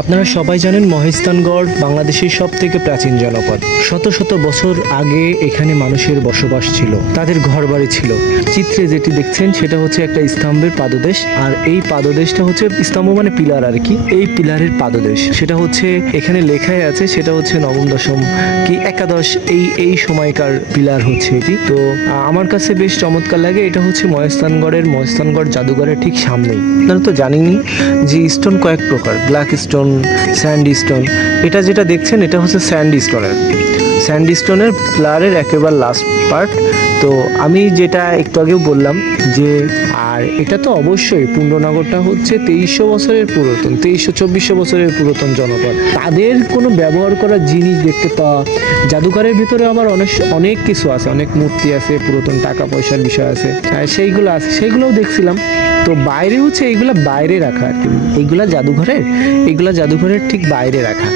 আপনারা সবাই জানেন মহেস্থানগড় বাংলাদেশের সব থেকে প্রাচীন জনপদ। শত শত বছর আগে এখানে মানুষের বসবাস ছিল, তাদের ঘরবাড়ি ছিল। চিত্রে যেটি দেখছেন সেটা হচ্ছে একটা স্তম্ভের পাদদেশ, আর এই পাদদেশটা হচ্ছে স্তম্ভ মানে পিলার আর কি, এই পিলারের পাদদেশ। সেটা হচ্ছে এখানে লেখাই আছে, সেটা হচ্ছে নবম দশম কি একাদশ এই সময়কার পিলার হচ্ছে এটি। তো আমার কাছে বেশ চমৎকার লাগে। এটা হচ্ছে মহেস্থানগড় জাদুঘরের ঠিক সামনেই। আপনারা তো জানেনই যে স্টোন কয়েক প্রকার, ব্ল্যাক স্টোন, স্যান্ড স্টোন। এটা যেটা দেখছেন এটা হচ্ছে স্যান্ড স্টোনের পিলারের একেবারে লাস্ট পার্ট। তো আমি যেটা একটু আগেও বললাম যে, আর এটা তো অবশ্যই পুণ্ডনগরটা হচ্ছে 2300 বছরের পুরাতন, 2300-2400 বছরের পুরাতন জনপদ। তাদের কোনো ব্যবহার করা জিনিস দেখতে পাওয়া, জাদুঘরের ভিতরে আবার অনেক কিছু আছে, অনেক মূর্তি আছে, পুরাতন টাকা পয়সার বিষয় আছে, সেইগুলো আছে, সেইগুলোও দেখছিলাম। তো বাইরে হচ্ছে এইগুলা বাইরে রাখা আর কি, এইগুলা জাদুঘরের ঠিক বাইরে রাখা।